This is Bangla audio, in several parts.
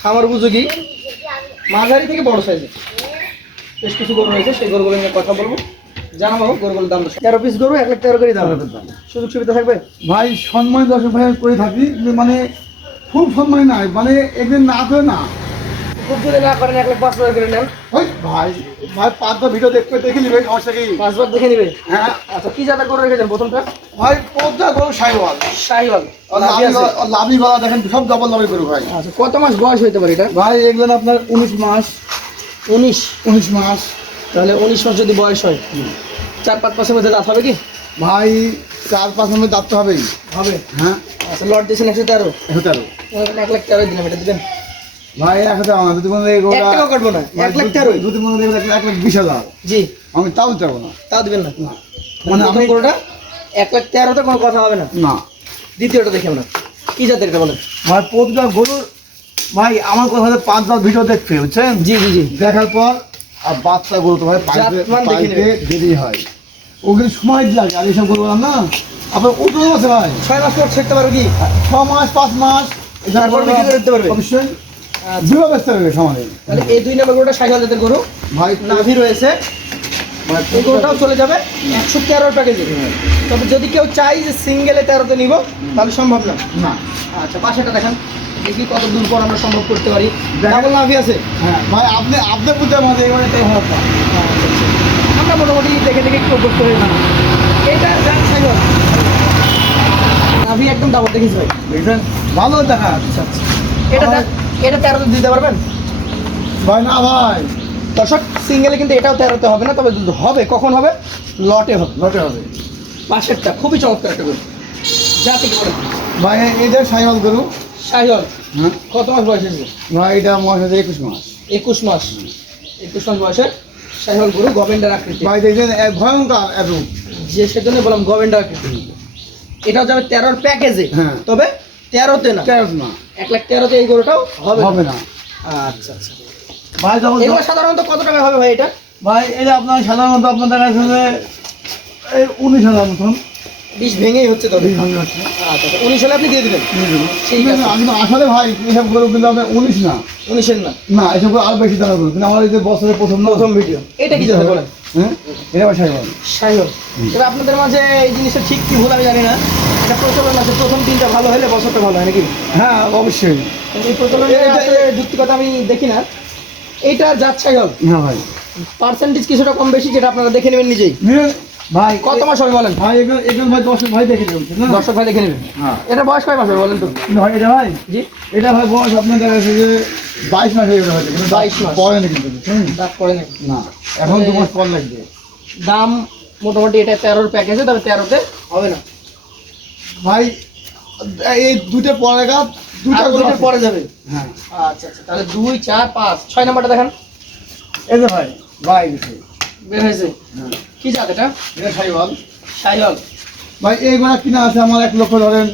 খামার উপযোগী মাঝারি থেকে বড় সাইজের বেশ কিছু গরু রয়েছে, সেই গরুগুলো নিয়ে কথা বলবো। জানাবো গরুগুলোর দাম। 13 পিস গরু 1,13,000 করে দাম। সুযোগ সুবিধা থাকবে ভাই? সম্মান দর্শক ভাই করে থাকি, মানে খুব সম্মান নাই, মানে একদিন না করে না, খুব যদি না করেন 1,05,000 করে নেন। ওই ভাই ভাই 5টা ভিডিও দেখে নিবে, সমস্যা কি? 5 বার দেখে নিবে। হ্যাঁ আচ্ছা, কি জাতের গরু রেখেছেন প্রথমটা? ভাই পদ্মা গরু সাইওয়াল। শাহিওয়াল। লাভি গলা দেখেন সব ডবল লাভি গরু ভাই। আচ্ছা, কত মাস বয়স হইতে পারে এটা? ভাই এগুলো আপনার 19 মাস। 19 মাস। তাহলে 19 মাস যদি বয়স হয় 4-5 মাসের মধ্যে দাঁত হবে কি? ভাই 4-5 নম্বর দাঁত তো হবেই। হবে। হ্যাঁ। আচ্ছা, লট দিয়েছেন 113। 113 1,13,000 দিলাম, এটা দিবেন? ভাই 1,000 না, যদি মনে হয় 1 টাকা কাটবো না, 1,13,000। যদি মনে হয় 1,20,000 জি, আমি তাও দেবো না। তাও দিবেন না? না মানে আপনি গরুটা 1,13,000 তে কোনো কথা হবে না। না। দ্বিতীয়টা দেখি আমরা, কি জাতের এটা বলেন? ভাই প্রতিটা গরুর ভাই আমার কথা হচ্ছে 5-10 ভিডিও দেখবে, বুঝছেন? জি জি জি। দেখার পর আর বাচ্চা গরু তো ভাই জাতমান দেখে পাইতে নেবে। দেরি হয়, ওগুলো সময় লাগে। আর এইসব গরু না আপনার ওজন আছে ভাই, 6 মাস পর ছেড়তে পারো কি? 6 মাস 5 মাস তারপর বিক্রি করে দিতে পারবে? অবশ্যই। আচ্ছা, দুটো ব্যস্ত হবে সমানে। তাহলে এই 2 নম্বর গরুটা শাহিওয়াল জাতের গরু, ভাই নাভি রয়েছে। এই গরুটাও চলে যাবে 113 প্যাকেজে। তবে যদি কেউ চাই যে সিঙ্গেলে 13তে নিব, তাহলে সম্ভব না। না। আচ্ছা, পাশেটা দেখেন, দেখি কত দূর পর আমরা সম্ভব করতে পারি। ডাবল নাভি আছে। হ্যাঁ ভাই আপনি বুঝতে আমাদের এবারে তাই খারাপ না। আমরা মোটামুটি দেখে দেখে একটু করতে হয়ে না। এটা জাত শাহিওয়াল, নাভি একদম ডাবল দেখিস ভাই। দেখছেন ভালো দেখা। আচ্ছা আচ্ছা, এটা 13তে দিতে পারবেন? ভাই না ভাই, দর্শক, সিঙ্গেলে কিন্তু এটাও 13তে হবে না, তবে হবে কখন হবে? লটে হবে। লটে হবে। পাশেরটা খুবই চমৎকার একটা গরু, জাতি করে ভাই এইটা সাইওয়াল গরু। শাহিওয়াল। হ্যাঁ কত মাস বয়স হয়েছে? ভাই এটা মনে হয় 21 মাস। 21 মাস। 21 মাস বয়সের শাহিওয়াল গরু, গভেন্ডার আকৃতি। ভাই দেখছেন ভয়ঙ্কর এত। যে সেজন্য বললাম গভেন্ডার আকৃতি। এটাও যাবে 13 প্যাকেজে। হ্যাঁ। তবে 13তে না। 13 না। 1,13,000 এই গরুটাও হবে হবে না। আচ্ছা আচ্ছা। ভাই যখন এগুলো সাধারণত কত টাকা হবে ভাই এটা? ভাই এটা আপনার সাধারণত আপনাদের কাছে এই 19,000 মতন। 20 ভেঙেই হচ্ছে তবে। 20,000 হচ্ছে। আচ্ছা, 19 হলে আপনি দিয়ে দিবেন। ঠিক আছে। আমি আসলে ভাই এসব গরু কিন্তু আপনার 19 না। 19-এর না। না এসব গরু আরো বেশি দাম গরু, কিন্তু আমার এই যে বছরের প্রথম ভিডিও। এটা কি জাতে বলেন? হ্যাঁ এটা ভাই সাইওয়াল। শাহিওয়াল। তবে আপনাদের মাঝে এই জিনিসটা ঠিক কি ভুল আমি জানি না। এটা প্রচলন আছে, প্রথম দিনটা ভালো হলে বছরটা ভালো হয় নাকি? হ্যাঁ অবশ্যই। কিন্তু এই প্রচলনের আসলে যুক্তিকতা আমি দেখি না। এইটা জাত শাহিওয়াল, হ্যাঁ ভাই পার্সেন্টেজ কিছুটা কম বেশি, যেটা আপনারা দেখে নেবেন নিজেই। ভাই কত মাস হবে বলেন? ভাই এগুলো ভাই দর্শক ভাই দেখে দেবেন না? দর্শক ভাই দেখে নেবেন। হ্যাঁ এটা বয়স কয় মাস হবে বলেন তো? ভাই এটা ভাই জি, এটা ভাই বয়স আপনার দেখা যাচ্ছে যে 22 মাস হয়ে গেছে হয়তো, কিন্তু 22 মাস। পরে না কিন্তু দাঁত পড়ে নাকি? না, এখন 2 মাস পর লাগবে। দাম মোটামুটি এটা 13 প্যাকেজে, তবে 13তে হবে না ভাই এই দুটো পরে গা দুটো দুটো পরে যাবে। হ্যাঁ আচ্ছা আচ্ছা, তাহলে 2, 4, 5, 6 নাম্বারটা দেখেন। এই যে ভাই ভাই গেছে। বের হয়েছে। হ্যাঁ কি জাত এটা? এটা সাইওয়াল। শাহিওয়াল। ভাই এইবার কিনা আছে আমার 1 লক্ষ, ধরেন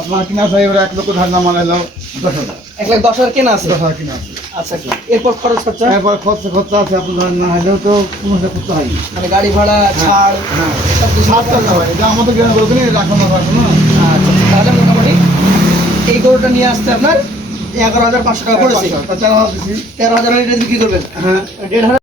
আপনার কিনা আছে এবার 1 লক্ষ, ধারণা আমার হলো 10,000। 1,10,000 কেনা আছে। 10,000 কিনা আছে। আচ্ছা, কি এরপর খরচ খরচা? এরপর খরচা আছে আপনার, ধরেন না হলেও তো 15,000 করতে হয়। মানে গাড়ি ভাড়া, ছাড়, হ্যাঁ সব কিছু। সাতটা না ভাই, এটা আমাদের জ্ঞান করবেন রাখা না রাখো না। আচ্ছা আচ্ছা, তাহলে মোটামুটি এই গরুটা নিয়ে আসতে আপনার 11,500 টাকা পড়েছে। 4,000 দিচ্ছি। 13,000 এটা বিক্রি করবেন। হ্যাঁ 1,500